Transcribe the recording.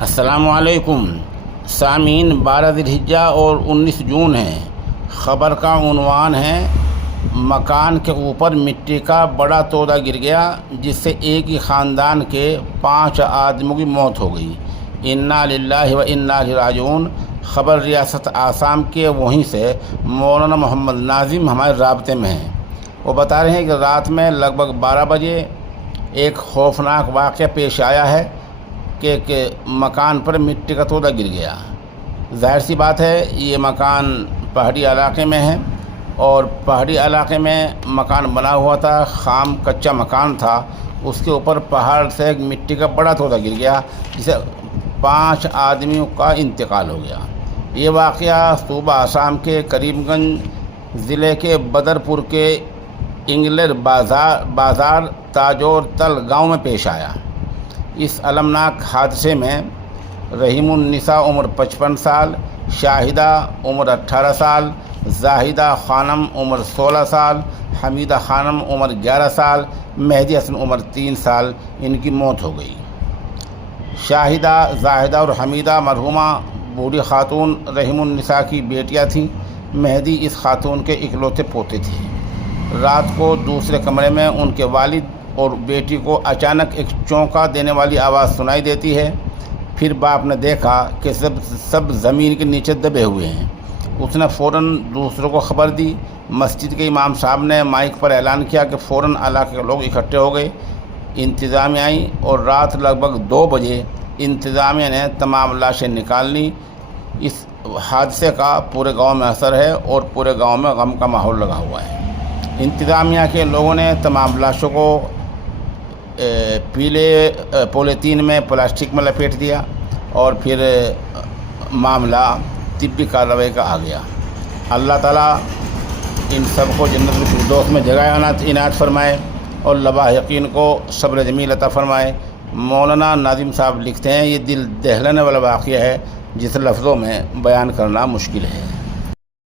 السلام علیکم سامعین، 12 ذی الحجہ اور 19 جون ہے۔ خبر کا عنوان ہے مکان کے اوپر مٹی کا بڑا تودہ گر گیا جس سے ایک ہی خاندان کے 5 آدمیوں کی موت ہو گئی۔ انا للہ و انا الیہ راجعون۔ خبر ریاست آسام کے وہیں سے مولانا محمد ناظم ہمارے رابطے میں ہیں۔ وہ بتا رہے ہیں کہ رات میں لگ بھگ 12 بجے ایک خوفناک واقعہ پیش آیا ہے کہ مکان پر مٹی کا تودہ گر گیا۔ ظاہر سی بات ہے، یہ مکان پہاڑی علاقے میں ہے اور پہاڑی علاقے میں مکان بنا ہوا تھا، خام کچا مکان تھا۔ اس کے اوپر پہاڑ سے ایک مٹی کا بڑا تودہ گر گیا جس سے 5 آدمیوں کا انتقال ہو گیا۔ یہ واقعہ صوبہ آسام کے کریم گنج ضلع کے بدرپور کے انگلر بازار تاجور تل گاؤں میں پیش آیا۔ اس المناک حادثے میں رحیم النساء عمر 55 سال، شاہدہ عمر 18 سال، زاہدہ خانم عمر 16 سال، حمیدہ خانم عمر 11 سال، مہدی حسن عمر 3 سال ان کی موت ہو گئی۔ شاہدہ، زاہدہ اور حمیدہ مرحومہ بوڑھی خاتون رحیم النساء کی بیٹیاں تھیں۔ مہدی اس خاتون کے اکلوتے پوتے تھے۔ رات کو دوسرے کمرے میں ان کے والد اور بیٹی کو اچانک ایک چونکا دینے والی آواز سنائی دیتی ہے۔ پھر باپ نے دیکھا کہ سب زمین کے نیچے دبے ہوئے ہیں۔ اس نے فوراً دوسروں کو خبر دی۔ مسجد کے امام صاحب نے مائک پر اعلان کیا کہ فوراً علاقے کے لوگ اکٹھے ہو گئے۔ انتظامیہ آئی اور رات لگ بھگ 2 بجے انتظامیہ نے تمام لاشیں نکال لیں۔ اس حادثے کا پورے گاؤں میں اثر ہے اور پورے گاؤں میں غم کا ماحول لگا ہوا ہے۔ انتظامیہ کے لوگوں نے تمام لاشوں کو پیلے پولیتھین میں پلاسٹک میں لپیٹ دیا اور پھر معاملہ طبی کارروائی کا آ گیا۔ اللہ تعالیٰ ان سب کو جنت الفردوس میں جگہ عنایت فرمائے اور لاحقین کو صبر جمیل عطا فرمائے۔ مولانا ناظم صاحب لکھتے ہیں، یہ دل دہلانے والا واقعہ ہے جس لفظوں میں بیان کرنا مشکل ہے۔